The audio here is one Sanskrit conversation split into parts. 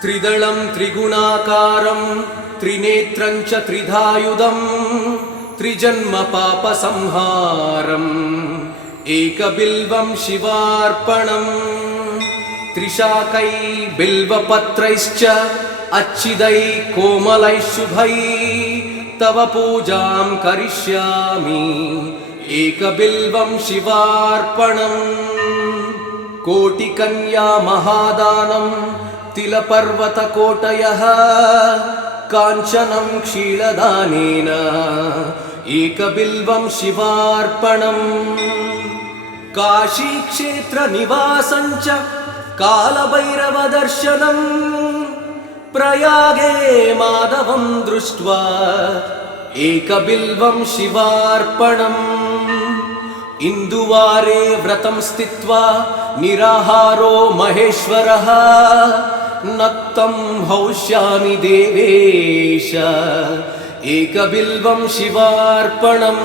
त्रिदलं त्रिगुणाकारं त्रिनेत्रं च त्रिधायुधं त्रिजन्म पापसंहारम् एकबिल्वं शिवार्पणम् त्रिशाकै बिल्वपत्रैश्च अच्छिदै कोमलै शुभै तव पूजां करिष्यामि एकबिल्वं शिवार्पणम् कोटिकन्या महादानं तिलपर्वतकोटयः काञ्चनं क्षीरदानेन एकबिल्वं शिवार्पणम् काशीक्षेत्रनिवासं च कालभैरवदर्शनम् प्रयागे माधवं दृष्ट्वा एकबिल्वं शिवार्पणम् इन्दुवारे व्रतं स्थित्वा निराहारो महेश्वरः नक्तं हौष्यामि देवेश एकबिल्वं शिवार्पणम्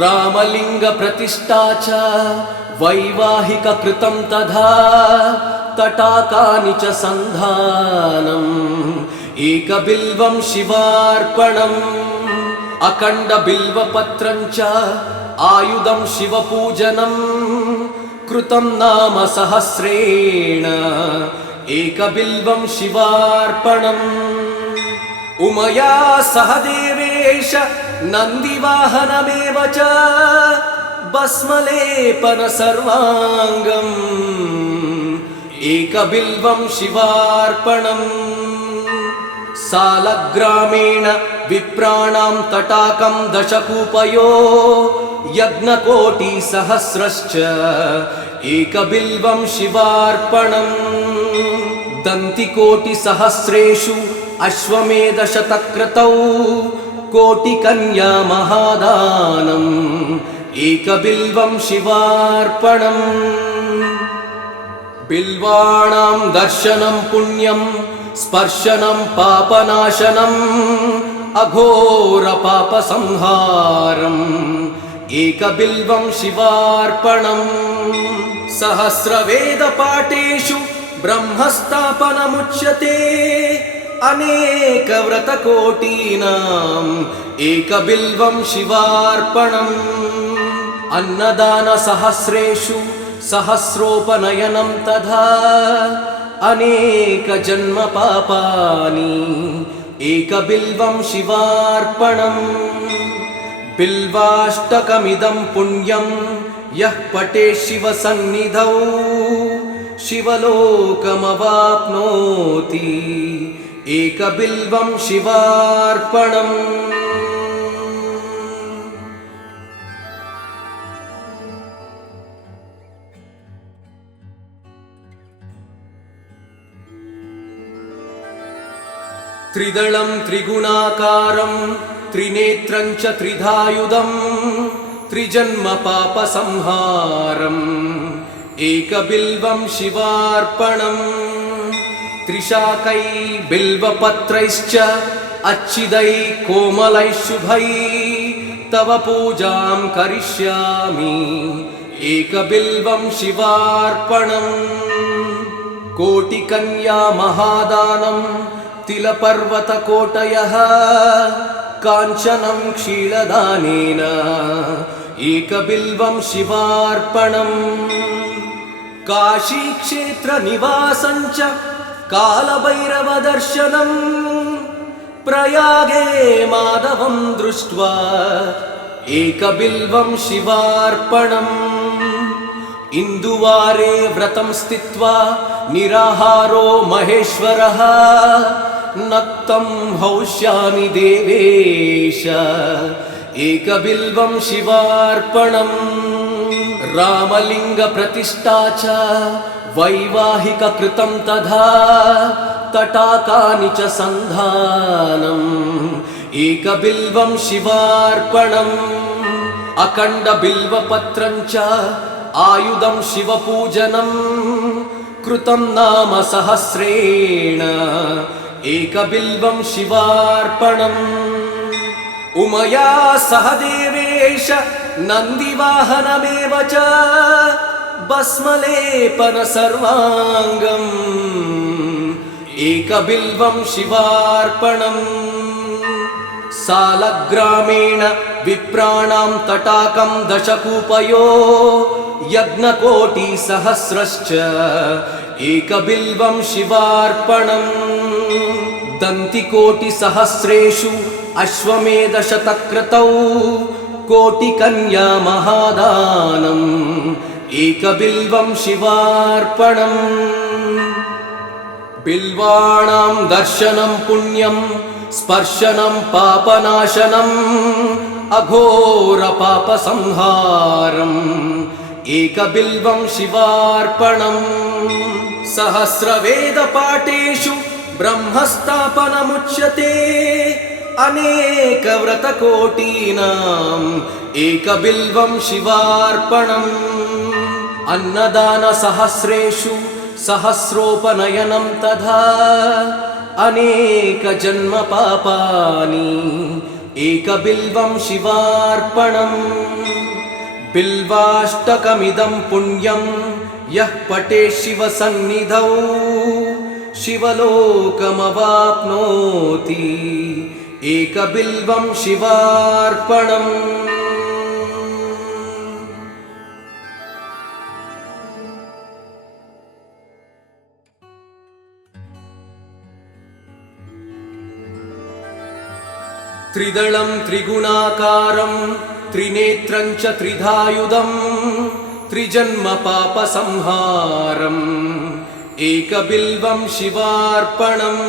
रामलिङ्गप्रतिष्ठा च वैवाहिककृतं तथा तटाकानि च सन्धानम् एकबिल्वं शिवार्पणम् अखण्डबिल्वपत्रं च आयुधं शिवपूजनं कृतं नाम सहस्रेण एकबिल्वं शिवार्पणम् उमया सह देवेश नन्दिवाहनमेव च भस्मलेपन सर्वाङ्गम् एकबिल्वं शिवार्पणम् सालग्रामेण विप्राणां तटाकं दशकूपयो यज्ञकोटिसहस्रश्च एकबिल्वं शिवार्पणम् दन्तिकोटिसहस्रेषु अश्वमेधशतक्रतौ कोटिकन्या महादानम् एकबिल्वं शिवार्पणम् बिल्वाणां दर्शनं पुण्यं स्पर्शनं पापनाशनम् अघोरपापसंहारम् एकबिल्वं शिवार्पणम् सहस्रवेदपाठेषु ब्रह्मस्थापनमुच्यते अनेकव्रतकोटीनाम् एकबिल्वं शिवार्पणम् अन्नदानसहस्रेषु सहस्रोपनयनं तथा अनेकजन्मपापानि एकबिल्वं शिवार्पणम् बिल्वाष्टकमिदं पुण्यं यः पठेत् शिवसन्निधौ शिवलोकमवाप्नोति एकबिल्वं शिवार्पणम् त्रिदलं त्रिगुणाकारं त्रिनेत्रं च त्रिधायुधं त्रिजन्म पापसंहारम् एकबिल्वं शिवार्पणम् त्रिशाकै बिल्वपत्रैश्च अच्छिदै कोमलै शुभै तव पूजां करिष्यामि एकबिल्वं शिवार्पणम् कोटिकन्या महादानं तिलपर्वतकोटयः काञ्चनं क्षीरदानेन एकबिल्वं शिवार्पणम् काशीक्षेत्रनिवासं च कालभैरवदर्शनम् प्रयागे माधवं दृष्ट्वा एकबिल्वं शिवार्पणम् इन्दुवारे व्रतं स्थित्वा निराहारो महेश्वरः नक्तं हौष्यामि देवेश एकबिल्वं शिवार्पणम् रामलिङ्गप्रतिष्ठा च वैवाहिककृतं तथा तटाकानि च सन्धानम् एकबिल्वं शिवार्पणम् अखण्डबिल्वपत्रं च आयुधं शिवपूजनं कृतं नाम सहस्रेण एकबिल्वं शिवार्पणम् उमया सह देवेश नन्दिवाहनमेव च भस्मलेपन सर्वाङ्गम् एकबिल्वं शिवार्पणम् सालग्रामेण विप्राणां तटाकं दशकूपयो यज्ञकोटिसहस्रश्च एकबिल्वं शिवार्पणम् दन्तिकोटिसहस्रेषु अश्वमेधशतक्रतौ कोटिकन्या महादानम् एकबिल्वं शिवार्पणम् बिल्वाणां दर्शनं पुण्यं स्पर्शनं पापनाशनम् अघोरपापसंहारम् एकबिल्वं शिवार्पणम् सहस्रवेदपाठेषु ब्रह्मस्थापनमुच्यते अनेकव्रतकोटीनाम् एकबिल्वं शिवार्पणम् अन्नदानसहस्रेषु सहस्रोपनयनं तथा अनेकजन्मपापानि एकबिल्वं शिवार्पणम् बिल्वाष्टकमिदं पुण्यं यः पठेत् शिवसन्निधौ शिवलोकमवाप्नोति एकबिल्वं शिवार्पणम् त्रिदलं त्रिगुणाकारं त्रिनेत्रं च त्रिधायुधं त्रिजन्मपापसंहारम् एकबिल्वं शिवार्पणम्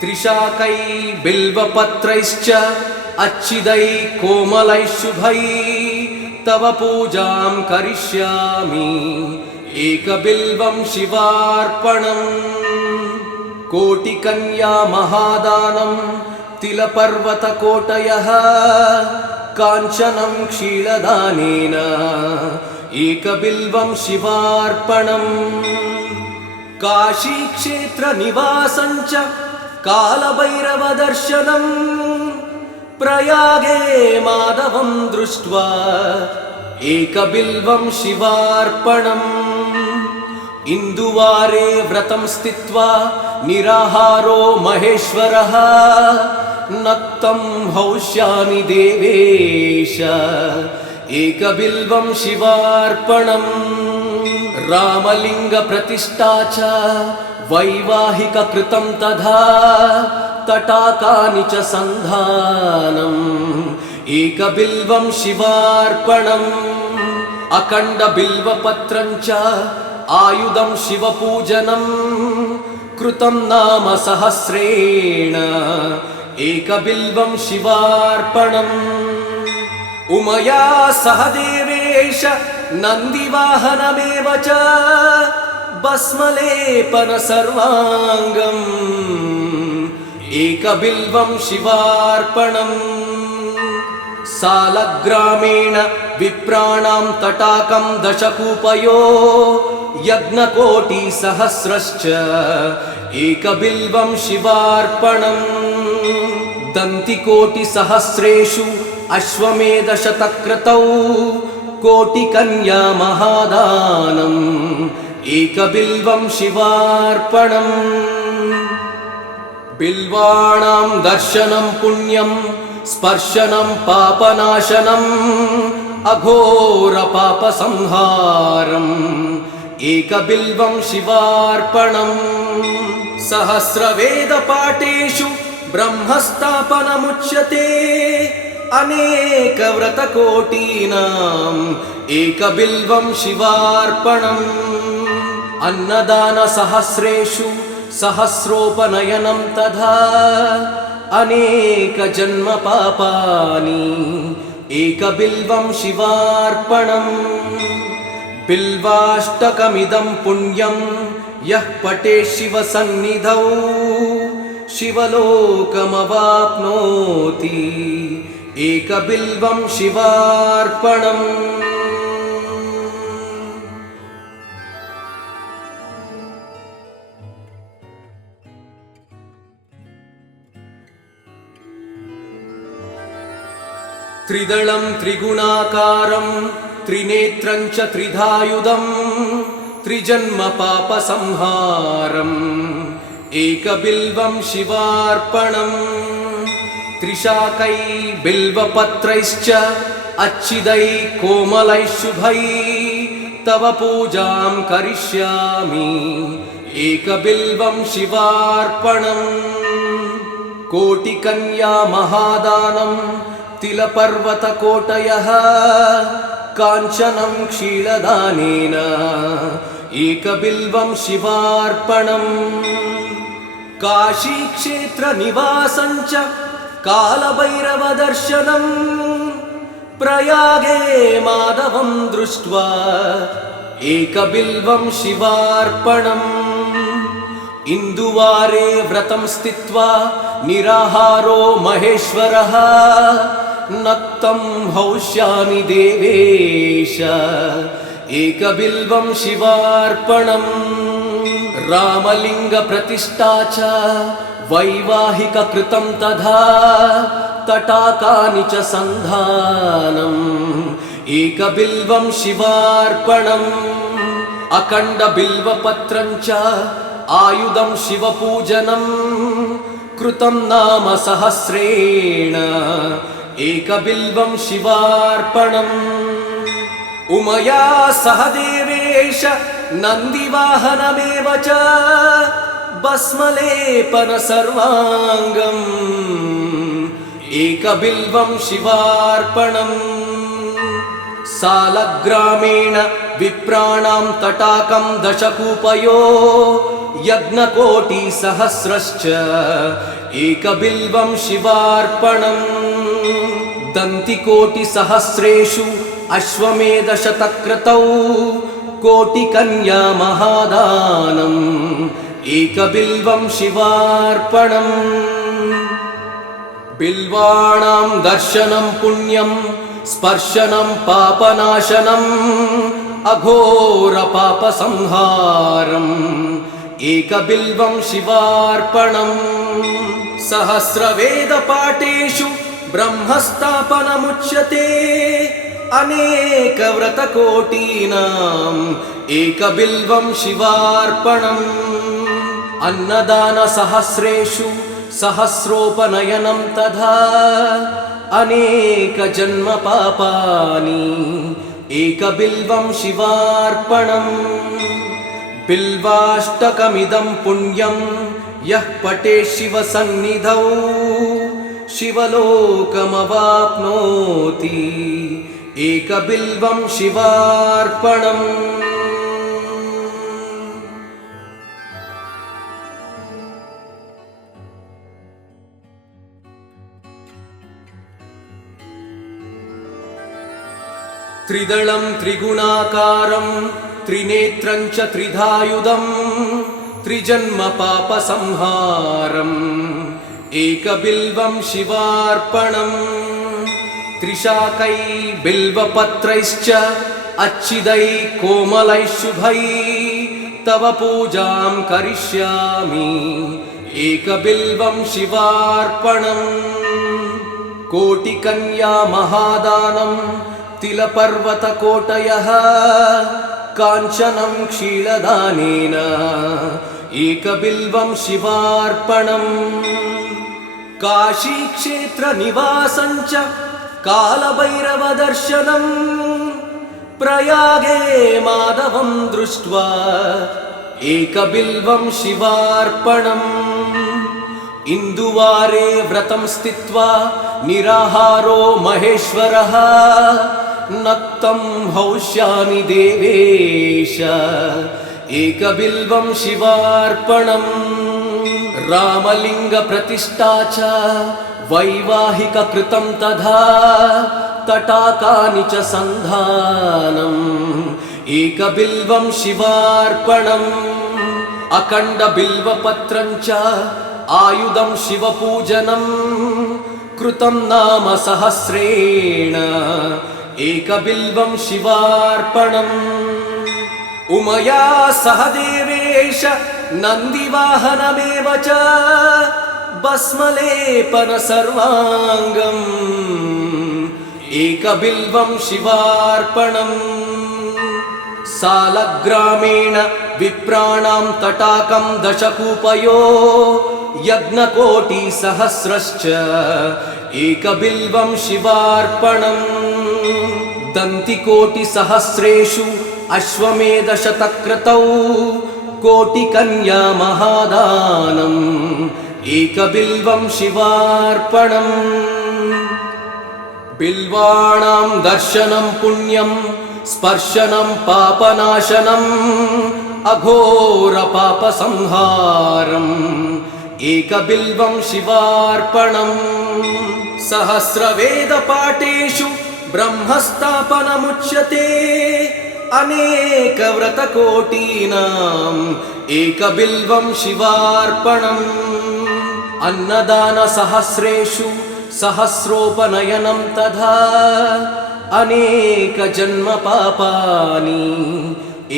त्रिशाकै बिल्वपत्रैश्च अच्छिदैः कोमलैः शुभैः तव पूजां करिष्यामि एकबिल्वं शिवार्पणम् कोटिकन्या महादानं तिलपर्वतकोटयः काञ्चनं क्षीरदानेन एकबिल्वं शिवार्पणम् काशीक्षेत्रनिवासं च कालभैरवदर्शनम् प्रयागे माधवं दृष्ट्वा एकबिल्वं शिवार्पणम् इन्दुवारे व्रतं स्थित्वा निराहारो महेश्वरः नक्तं हौष्यामि देवेश एकबिल्वं शिवार्पणम् रामलिङ्गप्रतिष्ठा च वैवाहिककृतं तथा तटाकानि च सन्धानम् एकबिल्वं शिवार्पणम् अखण्डबिल्वपत्रं च आयुधं शिवपूजनं कृतं नाम सहस्रेण एकबिल्वं शिवार्पणम् उमया सह देवेश नन्दिवाहनमेव च भस्मलेपन सर्वाङ्गम् एकबिल्वं शिवार्पणम् सालग्रामेण विप्राणां तटाकं दशकूपयो यज्ञकोटिसहस्रश्च एकबिल्वं शिवार्पणम् दन्तिकोटिसहस्रेषु अश्वमेधशतक्रतौ कोटिकन्या महादानम् एकबिल्वं शिवार्पणम् बिल्वाणां दर्शनं पुण्यं स्पर्शनं पापनाशनम् अघोरपापसंहारम् एकबिल्वं शिवार्पणम् सहस्रवेदपाठेषु ब्रह्मस्थापनमुच्यते अनेकव्रतकोटीनाम् एकबिल्वं शिवार्पणम् अन्नदानसहस्रेषु सहस्रोपनयनं तथा अनेकजन्मपापानि एकबिल्वं शिवार्पणम् बिल्वाष्टकमिदं पुण्यं यः पठेत् शिवसन्निधौ शिवलोकमवाप्नोति एकबिल्वं शिवार्पणम् त्रिदलं त्रिगुणाकारं त्रिनेत्रं च त्रिधायुधं त्रिजन्मपापसंहारम् एकबिल्वं शिवार्पणम् त्रिशाकै बिल्वपत्रैश्च अच्छिदै कोमलैः शुभै तव पूजां करिष्यामि एकबिल्वं शिवार्पणम् कोटिकन्या महादानं तिलपर्वतकोटयः काञ्चनं क्षीरदानेन एकबिल्वं शिवार्पणम् काशीक्षेत्रनिवासं च कालभैरवदर्शनम् प्रयागे माधवं दृष्ट्वा एकबिल्वं शिवार्पणम् इन्दुवारे व्रतं स्थित्वा निराहारो महेश्वरः नक्तं हौष्यामि देवेश एकबिल्वं शिवार्पणम् रामलिङ्गप्रतिष्ठा च वैवाहिककृतं तथा तटाकानि च सन्धानम् एकबिल्वं शिवार्पणम् अखण्डबिल्वपत्रं च आयुधं शिवपूजनं कृतं नाम सहस्रेण एकबिल्वं शिवार्पणम् उमया सह देवेश नन्दिवाहनमेव च भस्मलेपन सर्वाङ्गम् एकबिल्वं शिवार्पणम् सालग्रामेण विप्राणां तटाकं दशकूपयो यज्ञकोटिसहस्रश्च एकबिल्वं शिवार्पणम् दन्तिकोटिसहस्रेषु अश्वमेधशतक्रतौ कोटिकन्या महादानम् एकबिल्वं शिवार्पणम् बिल्वाणां दर्शनं पुण्यं स्पर्शनं पापनाशनम् अघोरपापसंहारम् एकबिल्वं शिवार्पणम् सहस्रवेदपाठेषु ब्रह्मस्थापनमुच्यते अनेकव्रतकोटीनाम् एकबिल्वं शिवार्पणम् अन्नदानसहस्रेषु सहस्रोपनयनं तथा अनेकजन्मपापानि एकबिल्वं शिवार्पणम् बिल्वाष्टकमिदं पुण्यं यः पठेत् शिवसन्निधौ शिवलोकमवाप्नोति एकबिल्वं शिवार्पणम् त्रिदलं त्रिगुणाकारं त्रिनेत्रं च त्रिधायुधं त्रिजन्मपापसंहारम् एकबिल्वं शिवार्पणम् त्रिशाकै बिल्वपत्रैश्च अच्छिदै कोमलैः शुभै तव पूजां करिष्यामि एकबिल्वं शिवार्पणम् कोटिकन्या महादानं तिलपर्वतकोटयः काञ्चनं क्षीरदानेन एकबिल्वं शिवार्पणम् काशीक्षेत्रनिवासं च कालभैरवदर्शनम् प्रयागे माधवं दृष्ट्वा एकबिल्वं शिवार्पणम् इन्दुवारे व्रतं स्थित्वा निराहारो महेश्वरः नक्तं हौष्यामि देवेश एकबिल्वं शिवार्पणम् रामलिङ्गप्रतिष्ठा च वैवाहिककृतं तथा तटाकानि च सन्धानम् एकबिल्वं शिवार्पणम् अखण्डबिल्वपत्रं च आयुधं शिवपूजनं कृतं नाम सहस्रेण एकबिल्वं शिवार्पणम् उमया सह देवेश नन्दिवाहनमेव च भस्मलेपन सर्वाङ्गम् एकबिल्वं शिवार्पणम् सालग्रामेण विप्राणां तटाकं दशकूपयो यज्ञकोटिसहस्रश्च एकबिल्वं शिवार्पणम् दन्तिकोटिसहस्रेषु अश्वमेधशतक्रतौ कोटिकन्या महादानम् एकबिल्वं शिवार्पणम् बिल्वाणां दर्शनं पुण्यं स्पर्शनं पापनाशनम् अघोरपापसंहारम् एकबिल्वं शिवार्पणम् सहस्रवेदपाठेषु ब्रह्मस्थापनमुच्यते अनेकव्रतकोटीनाम् एकबिल्वं शिवार्पणम् अन्नदानसहस्रेषु सहस्रोपनयनं तथा अनेकजन्मपापानि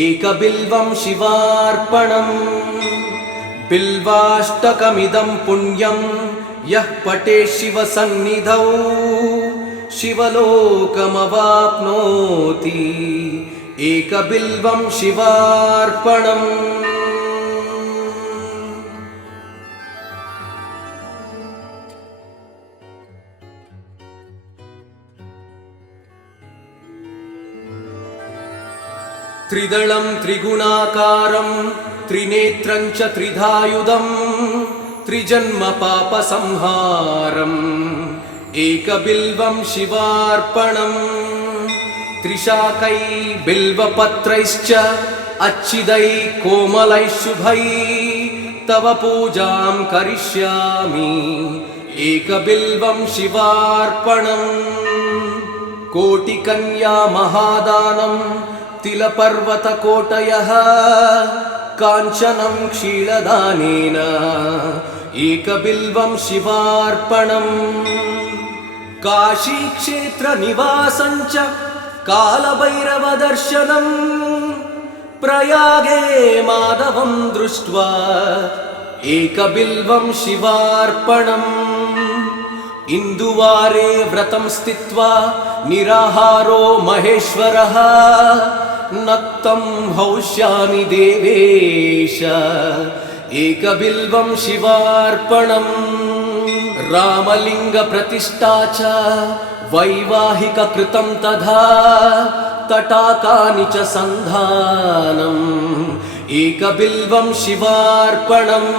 एकबिल्वं शिवार्पणम् बिल्वाष्टकमिदं पुण्यं यः पठे शिवसन्निधौ शिवलोकमवाप्नोति एकबिल्वं शिवार्पणम् त्रिदलं त्रिगुणाकारं त्रिनेत्रं च त्रिधायुधं त्रिजन्मपापसंहारम् एकबिल्वं शिवार्पणम् त्रिशाकै बिल्वपत्रैश्च अच्छिदैः कोमलैः शुभैः तव पूजां करिष्यामि एकबिल्वं शिवार्पणम् कोटिकन्या महादानं तिलपर्वतकोटयः काञ्चनं क्षीरदानेन एकबिल्वं शिवार्पणम् काशीक्षेत्रनिवासं च कालभैरवदर्शनम् प्रयागे माधवं दृष्ट्वा एकबिल्वं शिवार्पणम् इन्दुवारे व्रतं स्थित्वा निराहारो महेश्वरः नक्तं हौष्यामि देवेश एकबिल्वं शिवार्पणम् रामलिङ्गप्रतिष्ठा च वैवाहिककृतं तथा तटाकानि च सन्धानम् एकबिल्वं शिवार्पणम्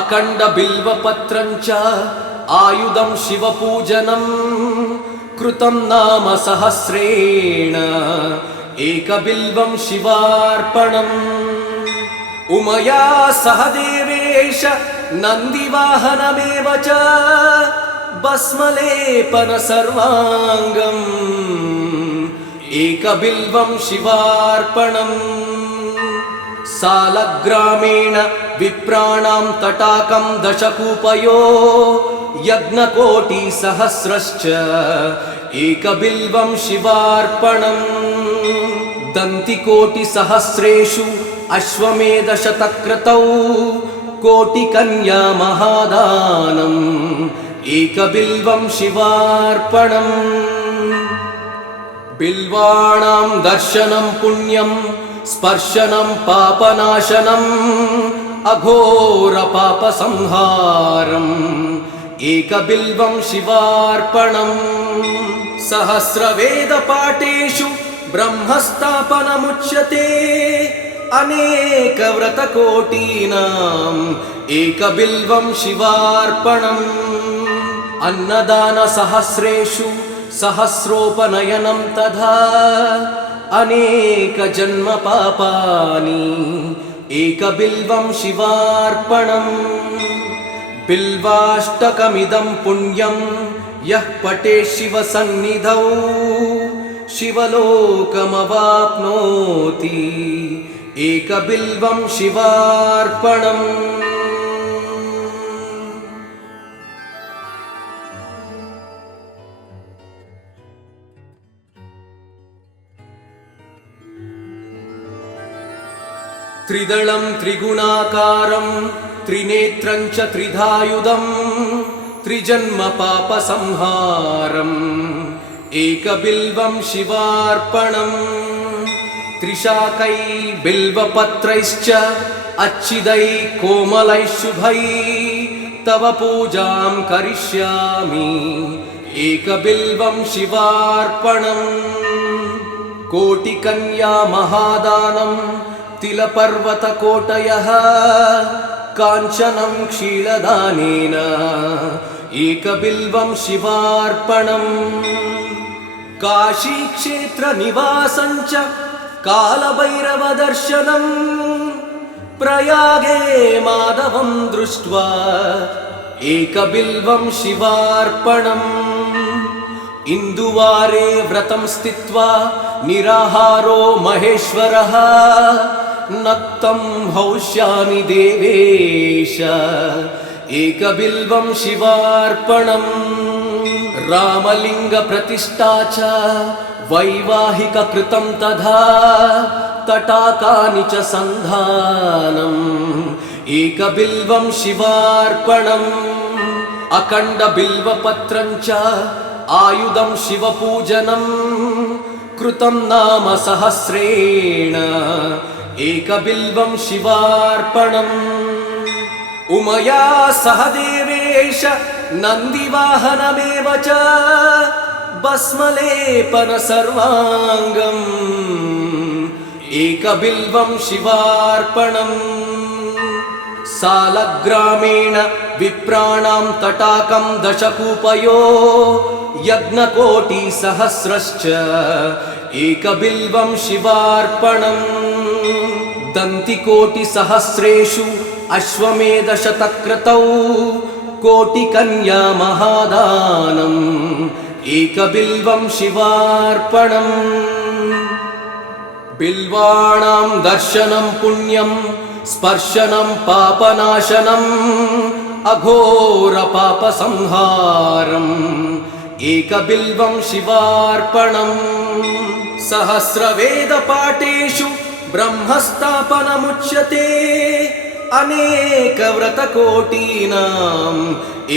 अखण्डबिल्वपत्रं च आयुधं शिवपूजनं कृतं नाम सहस्रेण एकबिल्वं शिवार्पणम् उमया सह देवेश नन्दिवाहनमेव च भस्मलेपन सर्वाङ्गम् एकबिल्वं शिवार्पणम् सालग्रामेण विप्राणां तटाकं दशकूपयो यज्ञकोटिसहस्रश्च एकबिल्वं शिवार्पणम् दन्तिकोटिसहस्रेषु अश्वमेधशतक्रतौ कोटिकन्या महादानम् एकबिल्वं शिवार्पणम् बिल्वाणां दर्शनं पुण्यं स्पर्शनं पापनाशनम् अघोरपापसंहारम् एकबिल्वं शिवार्पणम् सहस्रवेदपाठेषु ब्रह्मस्थापनमुच्यते अनेकव्रतकोटीनाम् एकबिल्वं शिवार्पणम् अन्नदानसहस्रेषु सहस्रोपनयनं तथा अनेकजन्मपापानि एकबिल्वं शिवार्पणम् बिल्वाष्टकमिदं पुण्यं यः पठे शिवसन्निधौ शिवलोकमवाप्नोति एकबिल्वं शिवार्पणम् त्रिदलं त्रिगुणाकारं त्रिनेत्रं च त्रिधायुधं त्रिजन्मपापसंहारम् एकबिल्वं शिवार्पणम् त्रिशाकै बिल्वपत्रैश्च अच्छिदै कोमलैः शुभै तव पूजां करिष्यामि एकबिल्वं शिवार्पणम् कोटिकन्या महादानं तिलपर्वतकोटयः काञ्चनं क्षीरदानेन एकबिल्वं शिवार्पणम् काशीक्षेत्रनिवासं च कालभैरवदर्शनम् प्रयागे माधवं दृष्ट्वा एकबिल्वं शिवार्पणम् इन्दुवारे व्रतं स्थित्वा निराहारो महेश्वरः नक्तं हौष्यामि देवेश एकबिल्वं शिवार्पणम् रामलिङ्गप्रतिष्ठा च वैवाहिककृतं तथा तटाकानि च सन्धानम् एकबिल्वं शिवार्पणम् अखण्डबिल्वपत्रं च आयुधं शिवपूजनम् कृतं नाम सहस्रेण एकबिल्वं शिवार्पणम् उमया सह देवेश नन्दिवाहनमेव च भस्मलेपन सर्वाङ्गम् एकबिल्वं शिवार्पणम् सालग्रामेण विप्राणां तटाकं दशकूपयो यज्ञकोटिसहस्रश्च एकबिल्वं शिवार्पणम् दन्तिकोटिसहस्रेषु अश्वमेधशतक्रतौ कोटिकन्या महादानम् एकबिल्वं शिवार्पणम् बिल्वाणां दर्शनं पुण्यं स्पर्शनं पापनाशनम् अघोरपापसंहारम् एकबिल्वं शिवार्पणम् सहस्रवेदपाठेषु ब्रह्मस्थापनमुच्यते अनेकव्रतकोटीनाम्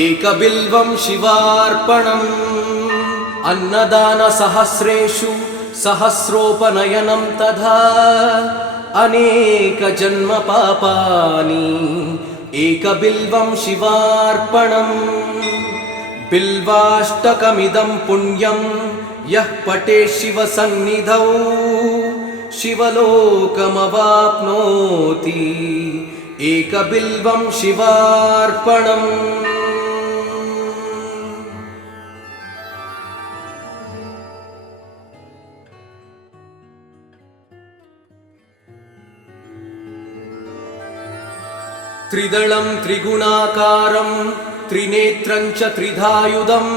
एकबिल्वं शिवार्पणम् अन्नदानसहस्रेषु सहस्रोपनयनं तथा अनेकजन्मपापानि एकबिल्वं शिवार्पणम् बिल्वाष्टकमिदं पुण्यं यः पठेत् शिवसन्निधौ शिवलोकमवाप्नोति एकबिल्वं शिवार्पणम् त्रिदलं त्रिगुणाकारं त्रिनेत्रं च त्रिधायुधं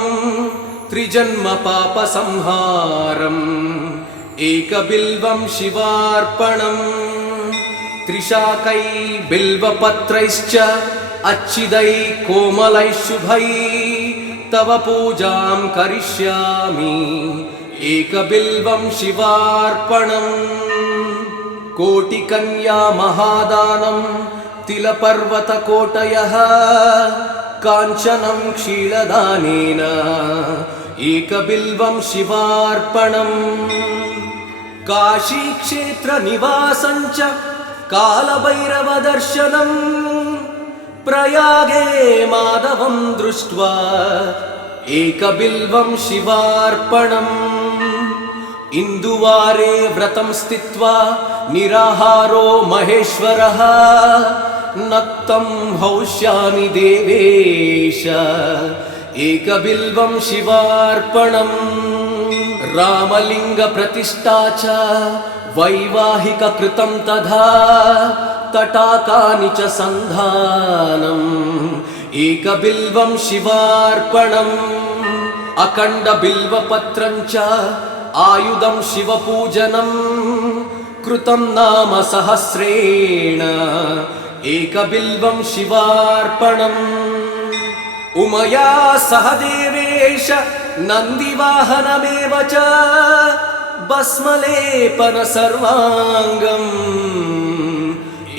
त्रिजन्मपापसंहारम् एकबिल्वं शिवार्पणम् त्रिशाकै बिल्वपत्रैश्च अच्छिदै कोमलैः शुभै तव पूजां करिष्यामि एकबिल्वं शिवार्पणम् कोटिकन्या महादानं तिलपर्वतकोटयः काञ्चनं क्षीरदानेन एकबिल्वं शिवार्पणम् काशीक्षेत्रनिवासं च कालभैरवदर्शनम् प्रयागे माधवं दृष्ट्वा एकबिल्वं शिवार्पणम् इन्दुवारे व्रतं स्थित्वा निराहारो महेश्वरः नक्तं हौष्यामि देवेश एकबिल्वं शिवार्पणम् रामलिङ्गप्रतिष्ठा च वैवाहिककृतं तथा तटाकानि च सन्धानम् एकबिल्वं शिवार्पणम् अखण्डबिल्वपत्रं च आयुधं शिवपूजनम् कृतं नाम सहस्रेण एकबिल्वं शिवार्पणम् उमया सह देवेश नन्दिवाहनमेव च भस्मलेपन सर्वाङ्गम्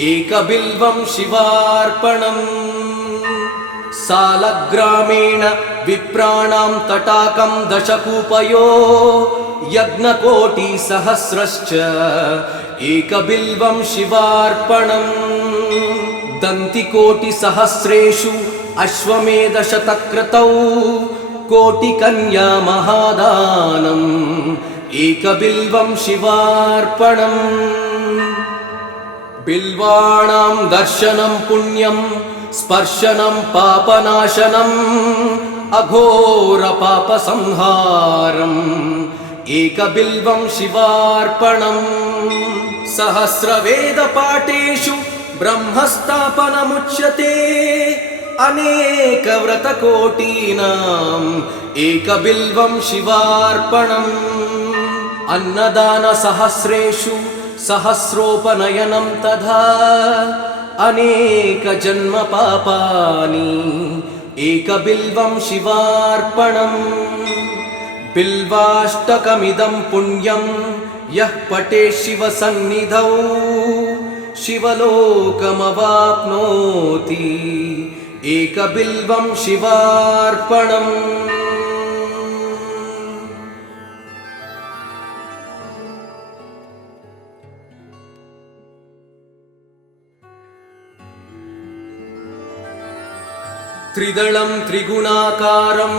एकबिल्वं शिवार्पणम् सालग्रामेण विप्राणां तटाकं दशकूपयो यज्ञकोटिसहस्रश्च एकबिल्वं शिवार्पणम् दन्तिकोटिसहस्रेषु अश्वमेधशतक्रतौ कोटिकन्या महादानम् एकबिल्वं शिवार्पणम् बिल्वाणां दर्शनं पुण्यं स्पर्शनं पापनाशनम् अघोरपापसंहारम् एकबिल्वं शिवार्पणम् सहस्रवेदपाठेषु ब्रह्मस्थापनमुच्यते अनेकव्रतकोटीनाम् एकबिल्वं शिवार्पणम् अन्नदानसहस्रेषु सहस्रोपनयनं तथा अनेकजन्मपापानि एकबिल्वं शिवार्पणम् बिल्वाष्टकमिदं पुण्यं यः पठे शिवसन्निधौ शिवलोकमवाप्नोति एकबिल्वं शिवार्पणम् त्रिदलं त्रिगुणाकारं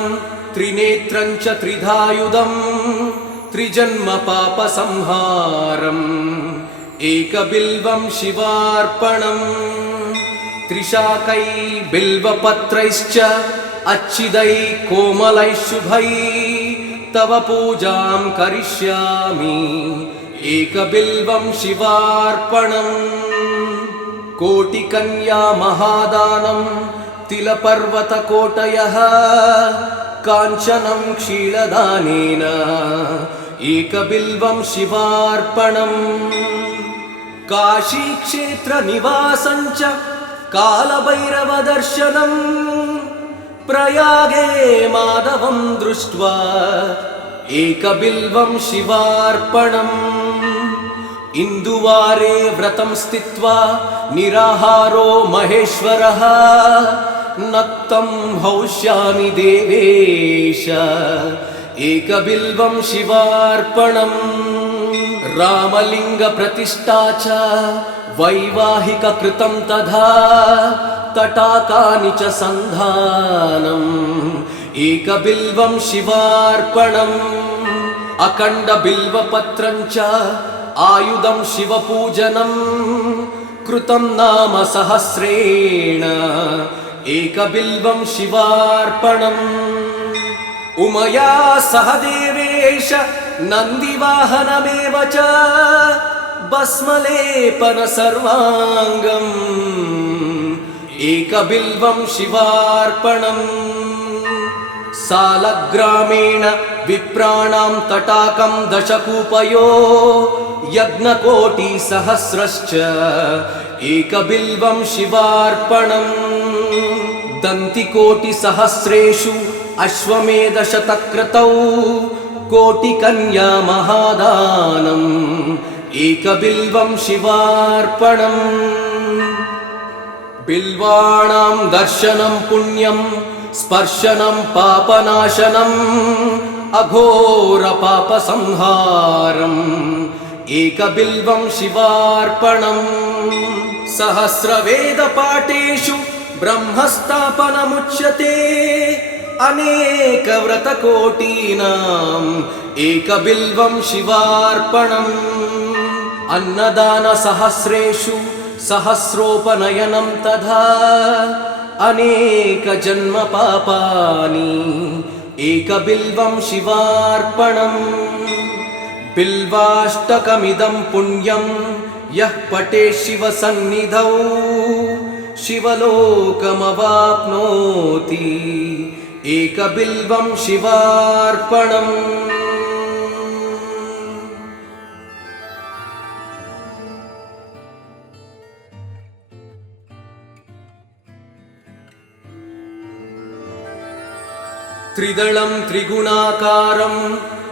त्रिनेत्रं च त्रिधायुधं त्रिजन्मपापसंहारम् एकबिल्वं शिवार्पणम् त्रिशाकै बिल्वपत्रैश्च अच्छिदै कोमलैः शुभै तव पूजां करिष्यामि एकबिल्वं शिवार्पणम् कोटिकन्या महादानं तिलपर्वतकोटयः काञ्चनं क्षीरदानेन एकबिल्वं शिवार्पणम् काशीक्षेत्रनिवासं च कालभैरवदर्शनम् प्रयागे माधवं दृष्ट्वा एकबिल्वं शिवार्पणम् इन्दुवारे व्रतं स्थित्वा निराहारो महेश्वरः नक्तं हौष्यामि देवेश एकबिल्वं शिवार्पणम् रामलिङ्गप्रतिष्ठा च वैवाहिककृतं तथा तटाकानि च सन्धानम् एकबिल्वं शिवार्पणम् अखण्डबिल्वपत्रं च आयुधं शिवपूजनं कृतं नाम सहस्रेण एकबिल्वं शिवार्पणम् उमया सह देवेश नन्दिवाहनमेव च भस्मलेपन सर्वाङ्गम् एकबिल्वं शिवार्पणम् सालग्रामेण विप्राणां तटाकं दशकूपयो यज्ञकोटिसहस्रश्च एकबिल्वं शिवार्पणम् दन्तिकोटिसहस्रेषु अश्वमेधशतक्रतौ कोटिकन्या महादानम् एकबिल्वं शिवार्पणम् बिल्वाणां दर्शनं पुण्यं स्पर्शनं पापनाशनम् अघोरपापसंहारम् एकबिल्वं शिवार्पणम् सहस्रवेदपाठेषु ब्रह्मस्थापनमुच्यते अनेकव्रतकोटीनाम् एकबिल्वं शिवार्पणम् अन्नदानसहस्रेषु सहस्रोपनयनं तथा अनेकजन्मपापानि एकबिल्वं शिवार्पणम् बिल्वाष्टकमिदं पुण्यं यः पठे शिवसन्निधौ शिवलोकमवाप्नोति एकबिल्वं शिवार्पणम् त्रिदलं त्रिगुणाकारं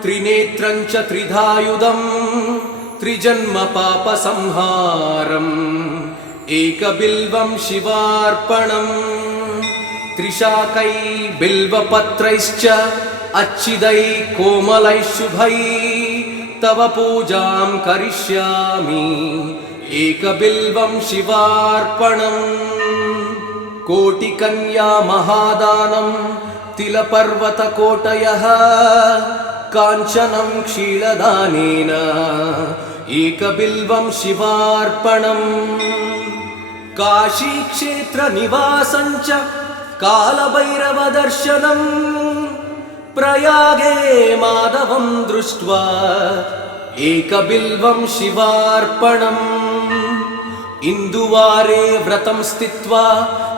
त्रिनेत्रं च त्रिधायुधं त्रिजन्मपापसंहारम् एकबिल्वं शिवार्पणम् त्रिशाकै बिल्वपत्रैश्च अच्छिदै कोमलैः शुभै तव पूजां करिष्यामि एकबिल्वं शिवार्पणम् कोटिकन्या महादानं तिलपर्वतकोटयः काञ्चनं क्षीलदानेन एकबिल्वं शिवार्पणम् काशीक्षेत्रनिवासं च कालभैरवदर्शनम् प्रयागे माधवं दृष्ट्वा एकबिल्वं शिवार्पणम् इन्दुवारे व्रतं स्थित्वा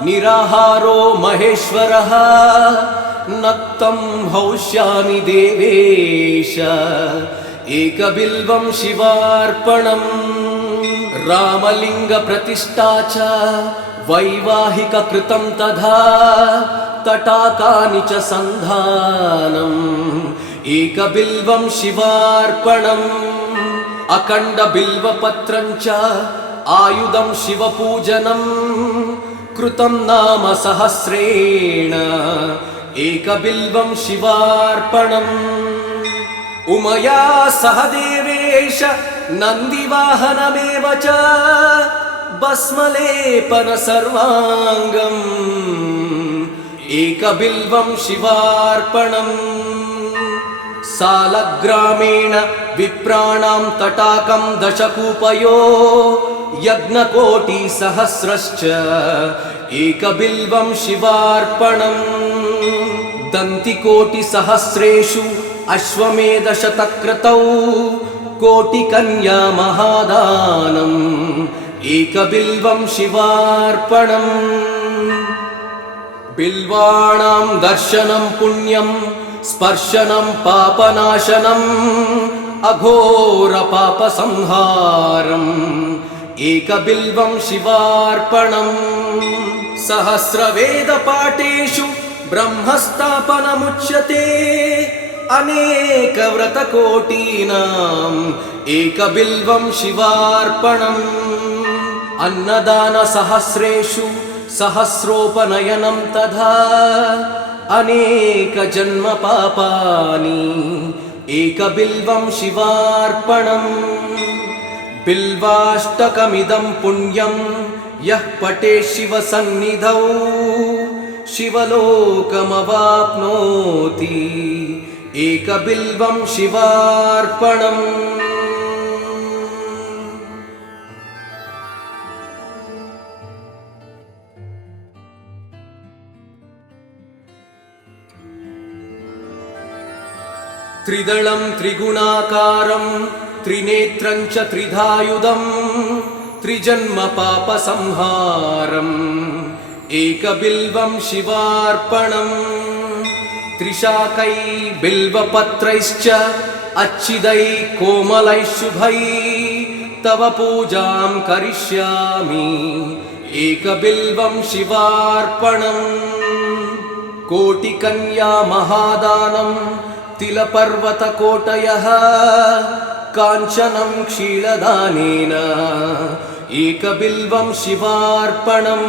निराहारो महेश्वरः नक्तं हौष्यामि देवेश एकबिल्वं शिवार्पणम् रामलिङ्गप्रतिष्ठा च वैवाहिककृतं तथा तटाकानि च सन्धानम् एकबिल्वं शिवार्पणम् अखण्डबिल्वपत्रं च आयुधं शिवपूजनं कृतं नाम सहस्रेण एकबिल्वं शिवार्पणम् उमया सह देवेश नन्दिवाहनमेव च भस्मलेपन सर्वाङ्गम् एकबिल्वं शिवार्पणम् सालग्रामेण विप्राणां तटाकं दशकूपयो यज्ञकोटिसहस्रश्च एकबिल्वं शिवार्पणम् दन्तिकोटिसहस्रेषु अश्वमेधशतक्रतौ कोटिकन्या महादानम् एकबिल्वं शिवार्पणम् बिल्वाणां दर्शनं पुण्यं स्पर्शनं पापनाशनम् अघोरपापसंहारम् एकबिल्वं शिवार्पणम् सहस्रवेदपाठेषु ब्रह्मस्थापनमुच्यते अनेकव्रतकोटीनाम् एकबिल्वं शिवार्पणम् अन्नदानसहस्रेषु सहस्रोपनयनं तथा अनेकजन्मपापानि एकबिल्वं शिवार्पणम् बिल्वाष्टकमिदं पुण्यं यः पठेत् शिवसन्निधौ शिवलोकमवाप्नोति एकबिल्वं शिवार्पणम् त्रिदलं त्रिगुणाकारं त्रिनेत्रं च त्रिधायुधं त्रिजन्मपापसंहारम् एकबिल्वं शिवार्पणम् त्रिशाकै बिल्वपत्रैश्च अच्छिदै कोमलै शुभै तव पूजां करिष्यामि एकबिल्वं शिवार्पणम् कोटिकन्या महादानं तिलपर्वतकोटयः काञ्चनं क्षीलदानेन एकबिल्वं शिवार्पणम्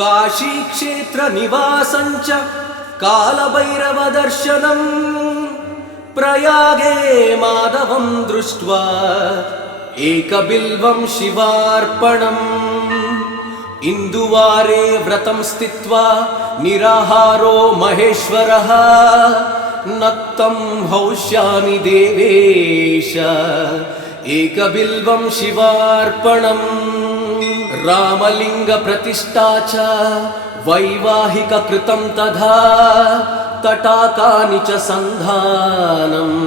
काशीक्षेत्रनिवासं च कालभैरवदर्शनम् प्रयागे माधवं दृष्ट्वा एकबिल्वं शिवार्पणम् इन्दुवारे व्रतं स्थित्वा निराहारो महेश्वरः नक्तं हौष्यामि देवेश एकबिल्वं शिवार्पणम् रामलिङ्गप्रतिष्ठा च वैवाहिककृतं तथा तटाकानि च सन्धानम्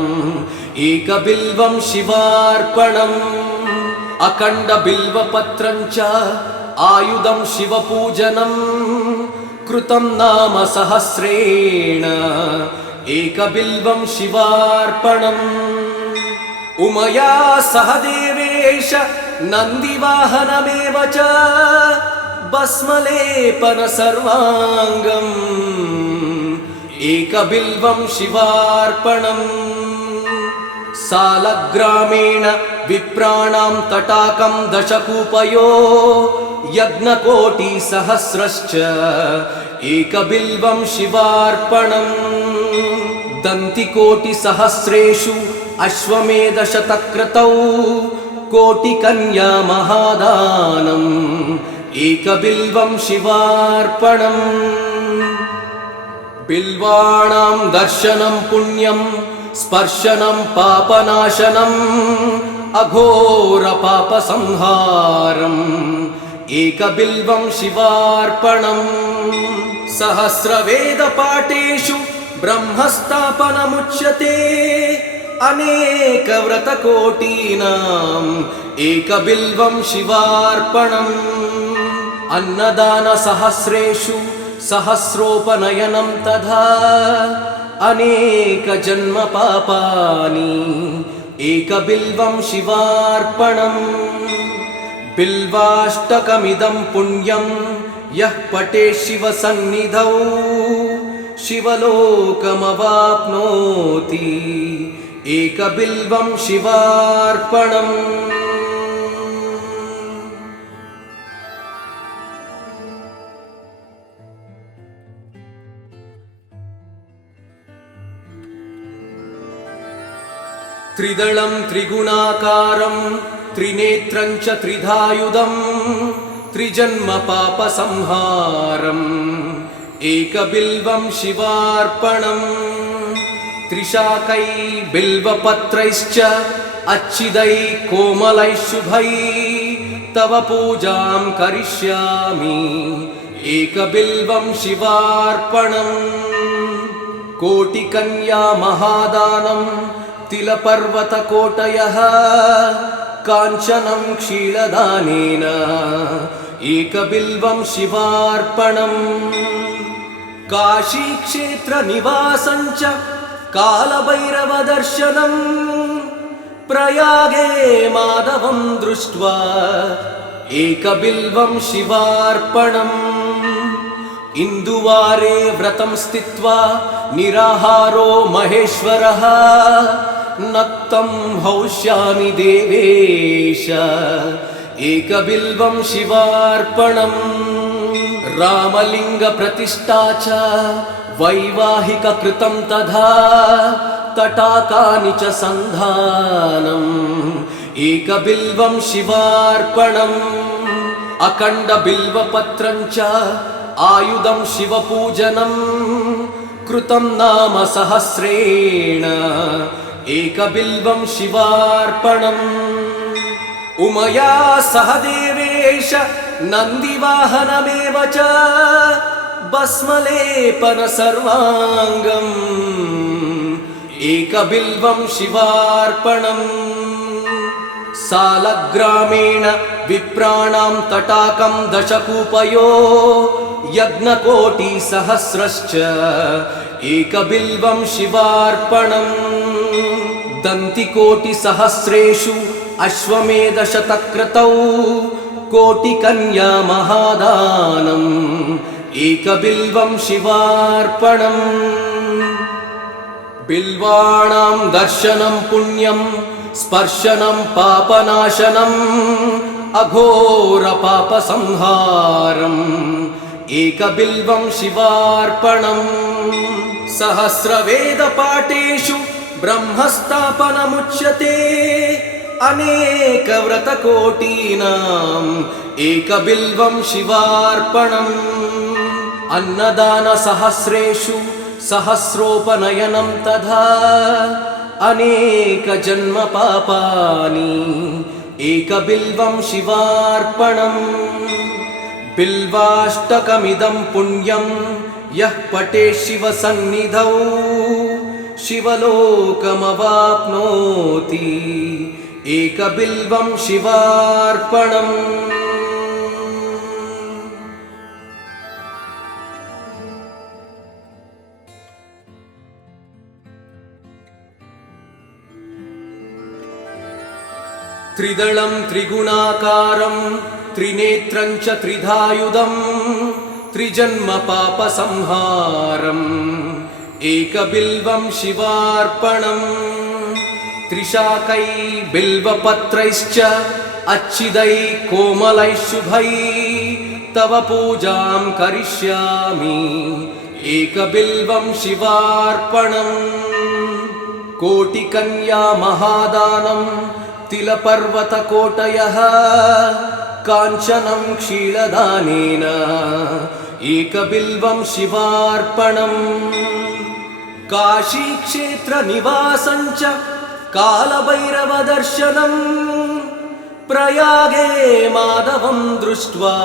एकबिल्वं शिवार्पणम् अखण्डबिल्वपत्रं च आयुधं शिवपूजनं कृतं नाम सहस्रेण एकबिल्वं शिवार्पणम् उमया सह देवेश नन्दिवाहनमेव च भस्मलेपन सर्वाङ्गम् एकबिल्वं शिवार्पणम् सालग्रामेण विप्राणां तटाकं दशकूपयो यज्ञकोटिसहस्रश्च एकबिल्वं शिवार्पणम् दन्तिकोटिसहस्रेषु अश्वमेधशतक्रतौ कोटिकन्या महादानम् एकबिल्वं शिवार्पणम् बिल्वाणां दर्शनं पुण्यं स्पर्शनं पापनाशनम् अघोरपापसंहारम् एकबिल्वं शिवार्पणम् सहस्रवेदपाठेषु ब्रह्मस्थापनमुच्यते अनेकव्रतकोटीनाम् एकबिल्वं शिवार्पणम् अन्नदानसहस्रेषु सहस्रोपनयनं तथा अनेकजन्मपापानि एकबिल्वं शिवार्पणम् बिल्वाष्टकमिदं पुण्यं यः पठेत् शिवसन्निधौ शिवलोकमवाप्नोति एकबिल्वं शिवार्पणम् त्रिदलं त्रिगुणाकारं त्रिनेत्रं च त्रिधायुधं त्रिजन्मपापसंहारम् एकबिल्वं शिवार्पणम् त्रिशाकै बिल्वपत्रैश्च अच्छिदै कोमलै शुभै तव पूजां करिष्यामि एकबिल्वं शिवार्पणम् कोटिकन्या महादानं तिलपर्वतकोटयः काञ्चनं क्षीरदानेन एकबिल्वं शिवार्पणम् काशीक्षेत्रनिवासं च कालभैरवदर्शनम् प्रयागे माधवं दृष्ट्वा एकबिल्वं शिवार्पणम् इन्दुवारे व्रतं स्थित्वा निराहारो महेश्वरः नक्तं हौष्यामि देवेश एकबिल्वं शिवार्पणम् रामलिङ्गप्रतिष्ठा च वैवाहिककृतं तथा तटाकानि च सन्धानम् एकबिल्वं शिवार्पणम् अखण्डबिल्वपत्रं च आयुधं शिवपूजनं कृतं नाम सहस्रेण एकबिल्वं शिवार्पणम् उमया सह देवेश नन्दिवाहनमेव च भस्मलेपन सर्वाङ्गम् एकबिल्वं शिवार्पणम् सालग्रामेण विप्राणां तटाकं दशकूपयो यज्ञकोटिसहस्रश्च एकबिल्वं शिवार्पणम् दन्तिकोटिसहस्रेषु अश्वमेधशतक्रतौ कोटिकन्या महादानम् एकबिल्वं शिवार्पणम् बिल्वाणां दर्शनं पुण्यं स्पर्शनं पापनाशनम् अघोरपापसंहारम् एकबिल्वं शिवार्पणम् सहस्रवेदपाठेषु ब्रह्मस्थापनमुच्यते अनेकव्रतकोटीनाम् एकबिल्वं शिवार्पणम् अन्नदानसहस्रेषु सहस्रोपनयनं तथा अनेकजन्मपापानि एकबिल्वं शिवार्पणम् बिल्वाष्टकमिदं पुण्यं यः पठेत् शिवसन्निधौ शिवलोकमवाप्नोति एकबिल्वं शिवार्पणम् त्रिदलं त्रिगुणाकारं त्रिनेत्रं च त्रिधायुधं त्रिजन्मपापसंहारम् एकबिल्वं शिवार्पणम् त्रिशाकै बिल्वपत्रैश्च अच्छिदै कोमलै शुभै तव पूजां करिष्यामि एकबिल्वं शिवार्पणम् कोटिकन्या महादानं तिलपर्वतकोटयः काञ्चनं क्षीरदानेन एकबिल्वं शिवार्पणम् काशीक्षेत्रनिवासं च कालभैरवदर्शनम् प्रयागे माधवं दृष्ट्वा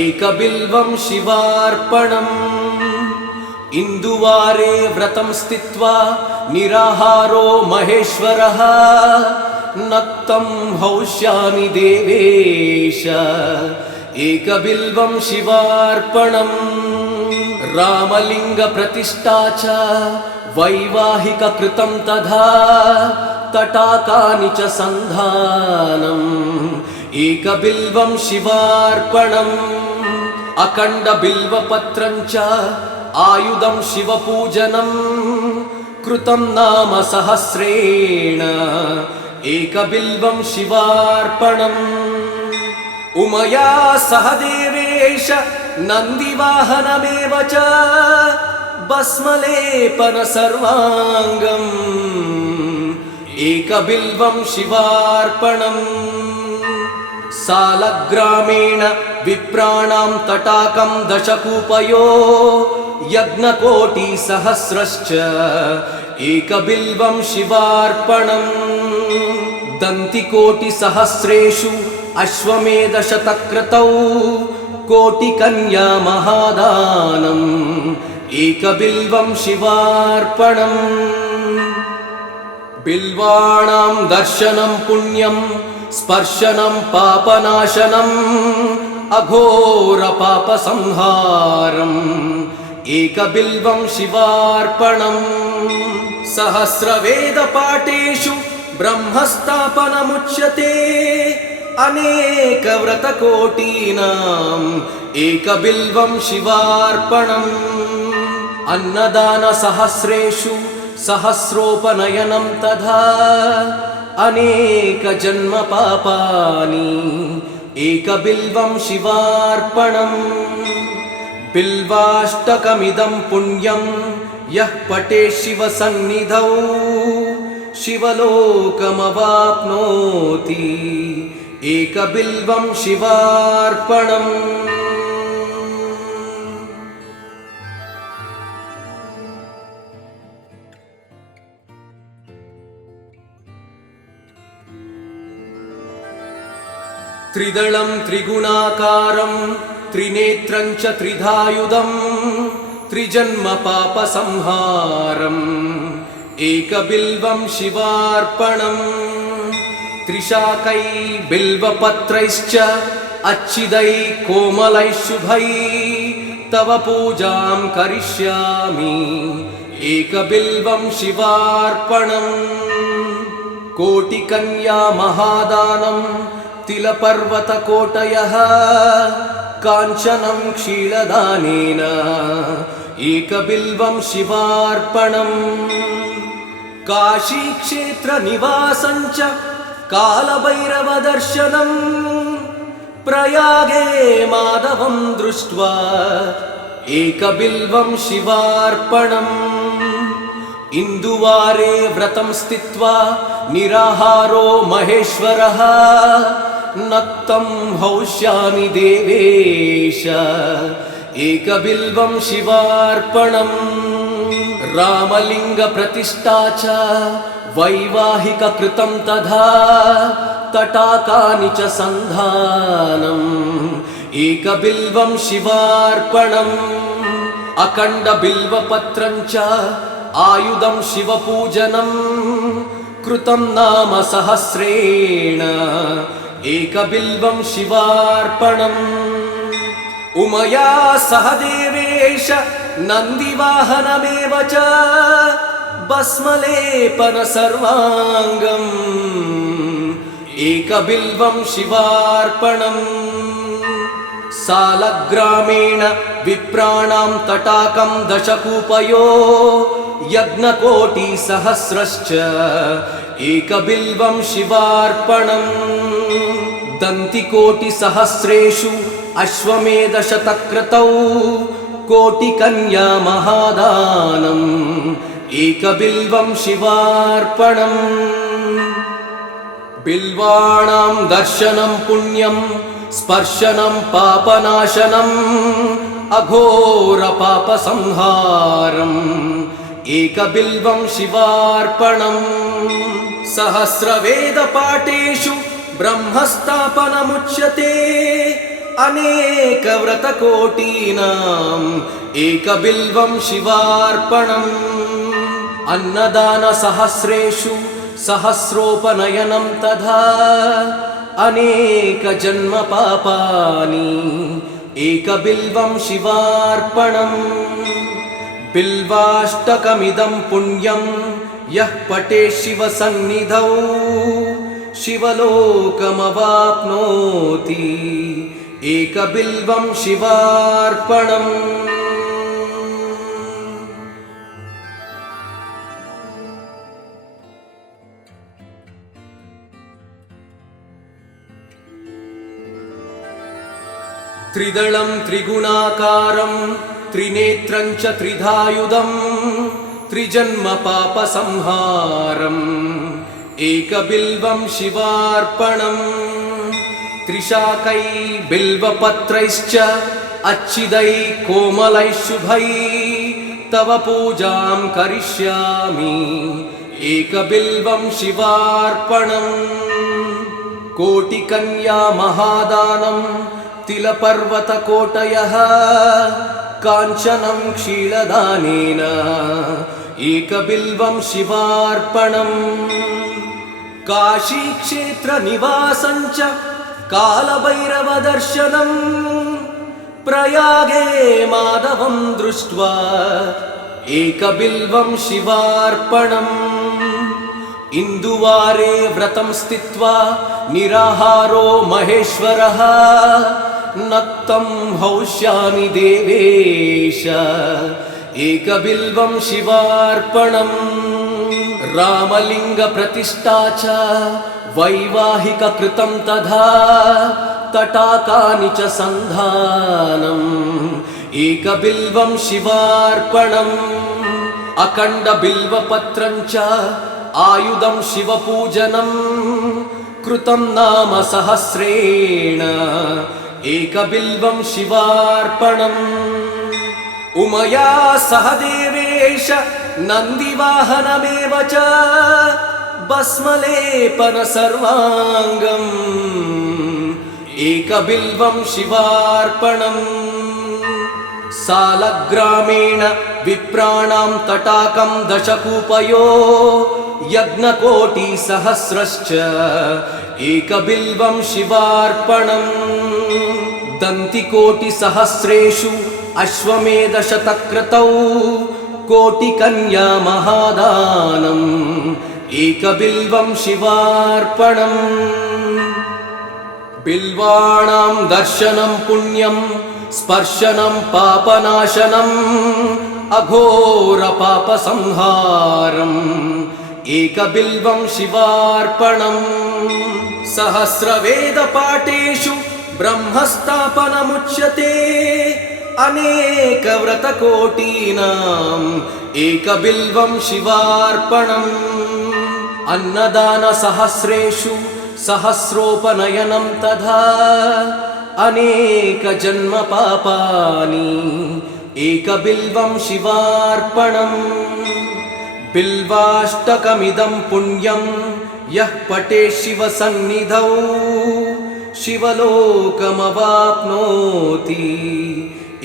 एकबिल्वं शिवार्पणम् इन्दुवारे व्रतं स्थित्वा निराहारो महेश्वरः नक्तं हौष्यामि देवेश एकबिल्वं शिवार्पणम् रामलिङ्गप्रतिष्ठा च वैवाहिककृतं तथा तटाकानि च सन्धानम् एकबिल्वं शिवार्पणम् अखण्डबिल्वपत्रं च आयुधं शिवपूजनम् कृतं नाम सहस्रेण एकबिल्वं शिवार्पणम् उमया सह देवेश नन्दिवाहनमेव च भस्मलेपन सर्वाङ्गम् एकबिल्वं शिवार्पणम् सालग्रामेण विप्राणां तटाकं दशकूपयो यज्ञकोटिसहस्रश्च एकबिल्वं शिवार्पणम् दन्तिकोटिसहस्रेषु अश्वमेधशतक्रतौ कोटिकन्या महादानम् एकबिल्वं शिवार्पणम् बिल्वाणां दर्शनं पुण्यं स्पर्शनं पापनाशनम् अघोरपापसंहारम् एकबिल्वं शिवार्पणम् सहस्रवेदपाठेषु ब्रह्मस्थापनमुच्यते अनेकव्रतकोटीनाम् एकबिल्वं शिवार्पणम् अन्नदानसहस्रेषु सहस्रोपनयनं तथा अनेकजन्मपापानि एकबिल्वं शिवार्पणम् बिल्वाष्टकमिदं पुण्यं यः पठेत् शिवसन्निधौ शिवलोकमवाप्नोति एकबिल्वं शिवार्पणम् त्रिदलं त्रिगुणाकारं त्रिनेत्रं च त्रिधायुधं त्रिजन्मपापसंहारम् एकबिल्वं शिवार्पणम् त्रिशाकै बिल्वपत्रैश्च अच्छिदै कोमलैः शुभै तव पूजां करिष्यामि एकबिल्वं शिवार्पणम् कोटिकन्या महादानं तिलपर्वतकोटयः काञ्चनं क्षीरदानेन एकबिल्वं शिवार्पणम् काशीक्षेत्रनिवासं च कालभैरवदर्शनम् प्रयागे माधवं दृष्ट्वा एकबिल्वं शिवार्पणम् इन्दुवारे व्रतं स्थित्वा निराहारो महेश्वरः नक्तं हौष्यामि देवेश एकबिल्वं शिवार्पणम् रामलिङ्गप्रतिष्ठा च वैवाहिककृतं तथा तटाकानि च सन्धानम् एकबिल्वं शिवार्पणम् अखण्डबिल्वपत्रं च आयुधं शिवपूजनम् कृतं नाम सहस्रेण एकबिल्वं शिवार्पणम् उमया सह देवेश नन्दिवाहनमेव च भस्मलेपन सर्वाङ्गम् एकबिल्वं शिवार्पणम् सालग्रामेण विप्राणां तटाकं दशकूपयो यज्ञकोटिसहस्रश्च एकबिल्वं शिवार्पणम् दन्तिकोटिसहस्रेषु अश्वमेधशतक्रतौ कोटिकन्या महादानम् एकबिल्वं शिवार्पणम् बिल्वाणां दर्शनं पुण्यं स्पर्शनं पापनाशनम् अघोरपापसंहारम् एकबिल्वं शिवार्पणम् सहस्रवेदपाठेषु ब्रह्मस्थापनमुच्यते अनेकव्रतकोटीनाम् एकबिल्वं शिवार्पणम् अन्नदानसहस्रेषु सहस्रोपनयनं तथा अनेकजन्मपापानि एकबिल्वं शिवार्पणम् बिल्वाष्टकमिदं पुण्यं यः पठेत् शिवसन्निधौ शिवलोकमवाप्नोति एकबिल्वं शिवार्पणम् त्रिदलं त्रिगुणाकारं त्रिनेत्रं च त्रिधायुधं त्रिजन्मपापसंहारम् एकबिल्वं शिवार्पणम् त्रिशाकै बिल्वपत्रैश्च अच्छिदै कोमलै शुभै तव पूजां करिष्यामि एकबिल्वं शिवार्पणम् कोटिकन्या महादानं तिलपर्वतकोटयः काञ्चनं क्षीरदानेन एकबिल्वं शिवार्पणम् काशीक्षेत्रनिवासं च कालभैरवदर्शनम् प्रयागे माधवं दृष्ट्वा एकबिल्वं शिवार्पणम् इन्दुवारे व्रतं स्थित्वा निराहारो महेश्वरः नक्तं हौष्यामि देवेश एकबिल्वं शिवार्पणम् रामलिङ्गप्रतिष्ठा च वैवाहिककृतं तथा तटाकानि च सन्धानम् एकबिल्वं शिवार्पणम् अखण्डबिल्वपत्रं च आयुधं शिवपूजनं कृतं नाम सहस्रेण एकबिल्वं शिवार्पणम् उमया सह देवेश नन्दिवाहनमेव च भस्मलेपन सर्वाङ्गम् एकबिल्वं शिवार्पणम् सालग्रामेण विप्राणां तटाकं दशकूपयो यज्ञकोटिसहस्रश्च एकबिल्वं शिवार्पणम् दन्तिकोटिसहस्रेषु अश्वमेधशतक्रतौ कोटिकन्या महादानम् एकबिल्वं शिवार्पणम् बिल्वाणां दर्शनं पुण्यं स्पर्शनं पापनाशनम् अघोरपापसंहारम् एकबिल्वं शिवार्पणम् सहस्रवेदपाठेषु ब्रह्मस्थापनमुच्यते अनेकव्रतकोटीनाम् एकबिल्वं शिवार्पणम् अन्नदानसहस्रेषु सहस्रोपनयनं तथा अनेकजन्मपापानि एकबिल्वं शिवार्पणम् बिल्वाष्टकमिदं पुण्यं यः पठेत् शिवसन्निधौ शिवलोकमवाप्नोति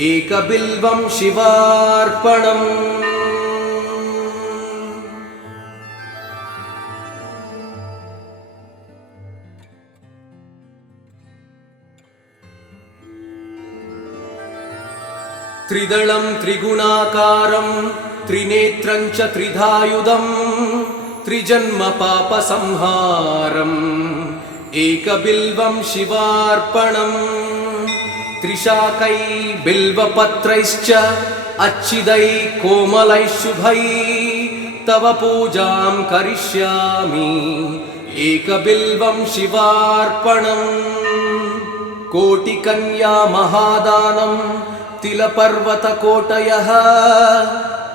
एकबिल्वं शिवार्पणम् त्रिदलं त्रिगुणाकारं त्रिनेत्रं च त्रिधायुधं त्रिजन्मपापसंहारम् एकबिल्वं शिवार्पणम् त्रिशाकै बिल्वपत्रैश्च अच्छिदै कोमलै शुभै तव पूजां करिष्यामि एकबिल्वं शिवार्पणम् कोटिकन्या महादानं तिलपर्वतकोटयः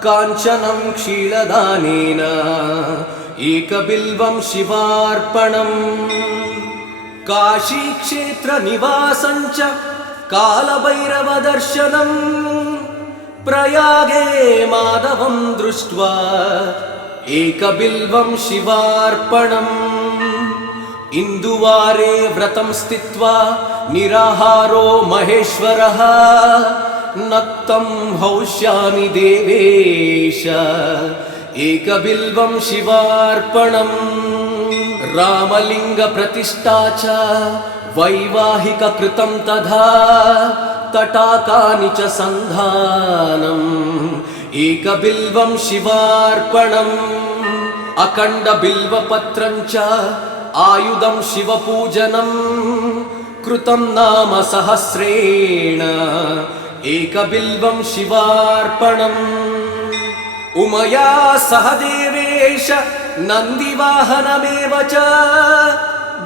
काञ्चनं क्षीलदानेन एकबिल्वं शिवार्पणम् काशीक्षेत्रनिवासं च कालभैरवदर्शनम् प्रयागे माधवं दृष्ट्वा एकबिल्वं शिवार्पणम् इन्दुवारे व्रतं स्थित्वा निराहारो महेश्वरः नक्तं हौष्यामि देवेश एकबिल्वं शिवार्पणम् रामलिङ्गप्रतिष्ठा च वैवाहिककृतं तथा तटाकानि च सन्धानम् एकबिल्वं शिवार्पणम् अखण्डबिल्वपत्रं च आयुधं शिवपूजनम् कृतं नाम सहस्रेण एकबिल्वं शिवार्पणम् उमया सह देवेश नन्दिवाहनमेव च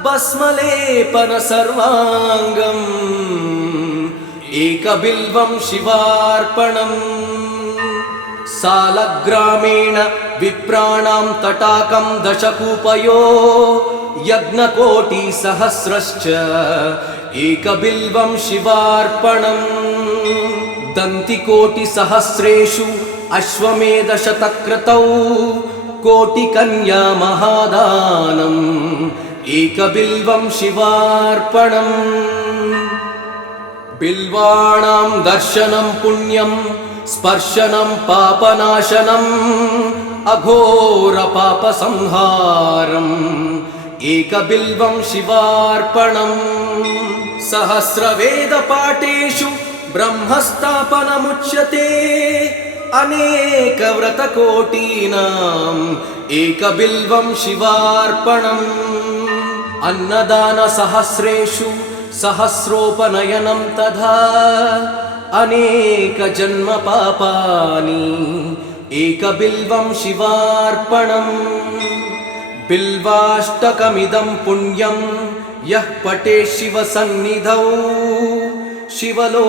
भस्मलेपन सर्वाङ्गम् एकबिल्वं शिवार्पणम् सालग्रामेण विप्राणां तटाकं दशकूपयो यज्ञकोटिसहस्रश्च एकबिल्वं शिवार्पणम् दन्तिकोटिसहस्रेषु अश्वमेधशतक्रतौ कोटिकन्या महादानम् एकबिल्वं शिवार्पणम् बिल्वाणां दर्शनं पुण्यं स्पर्शनं पापनाशनम् अघोरपापसंहारम् एकबिल्वं शिवार्पणम् सहस्रवेदपाठेषु ब्रह्मस्थापनमुच्यते अनेकव्रतकोटीनाम् एकबिल्वं शिवार्पणम् अन्नदानसहस्रेषु सहस्रोपनयनं तथा अनेकजन्मपापानि एकबिल्वं शिवार्पणम् बिल्वाष्टकमिदं पुण्यं यः पठेत् शिवसन्निधौ शिवलोकमवाप्नोति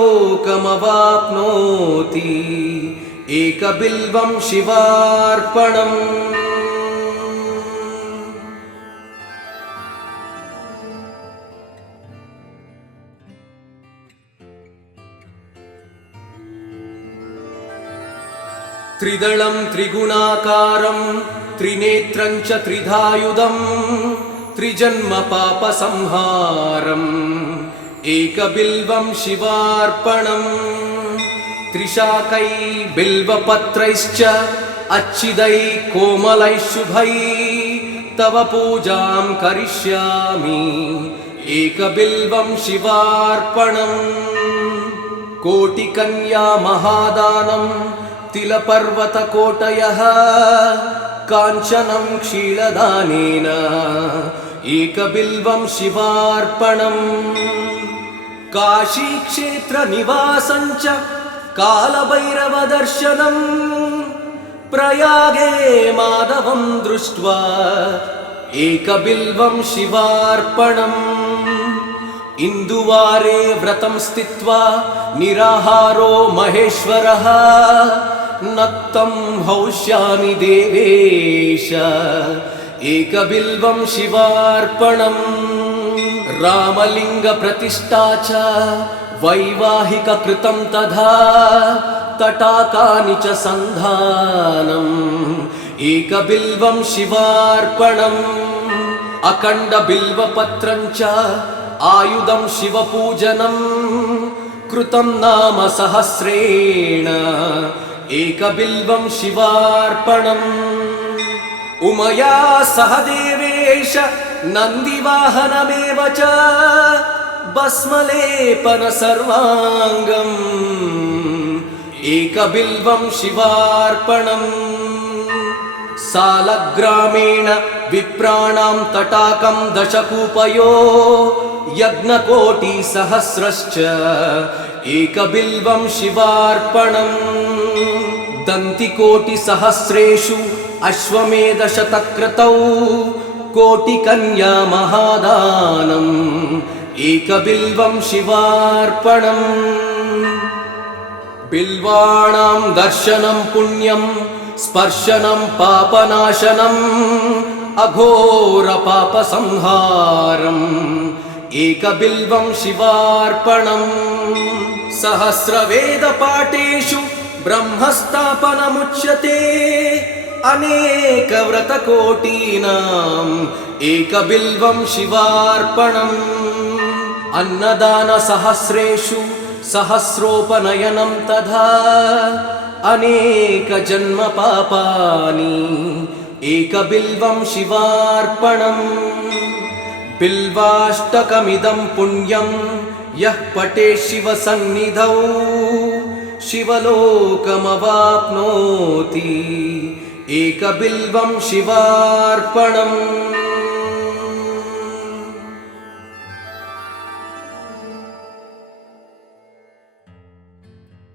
एकबिल्वं शिवार्पणम् त्रिदलं त्रिगुणाकारं त्रिनेत्रं च त्रिधायुधं त्रिजन्मपापसंहारम् एकबिल्वं शिवार्पणम् त्रिशाकै बिल्वपत्रैश्च अच्छिदै कोमलै शुभै तव पूजां करिष्यामि एकबिल्वं शिवार्पणम् कोटिकन्या महादानं तिलपर्वतकोटयः काञ्चनं क्षीलदानेन एकबिल्वं शिवार्पणम् काशीक्षेत्रनिवासं च कालभैरवदर्शनम् प्रयागे माधवं दृष्ट्वा एकबिल्वं शिवार्पणम् इन्दुवारे व्रतं स्थित्वा निराहारो महेश्वरः नक्तं हौष्यामि देवेश एकबिल्वं शिवार्पणम् रामलिङ्गप्रतिष्ठा च वैवाहिककृतं तथा तटाकानि च सन्धानम् एकबिल्वं शिवार्पणम् अखण्डबिल्वपत्रं च आयुधं शिवपूजनम् कृतं नाम सहस्रेण एकबिल्वं शिवार्पणम् उमया सह देवेश नन्दिवाहनमेव च भस्मलेपन सर्वाङ्गम् एकबिल्वं शिवार्पणम् सालग्रामेण विप्राणां तटाकं दशकूपयो यज्ञकोटिसहस्रश्च एकबिल्वं शिवार्पणम् दन्तिकोटिसहस्रेषु अश्वमेधशतक्रतौ कोटिकन्या महादानम् एकबिल्वं शिवार्पणम् बिल्वाणां दर्शनं पुण्यं स्पर्शनं पापनाशनम् अघोरपापसंहारम् एकबिल्वं शिवार्पणम् सहस्रवेदपाठेषु ब्रह्मस्थापनमुच्यते अनेकव्रतकोटीनाम् एकबिल्वं शिवार्पणम् अन्नदानसहस्रेषु सहस्रोपनयनं तथा अनेकजन्मपापानि एकबिल्वं शिवार्पणम् बिल्वाष्टकमिदं पुण्यं यः पठेत् शिवसन्निधौ शिवलोकमवाप्नोति एकबिल्वं शिवार्पणम्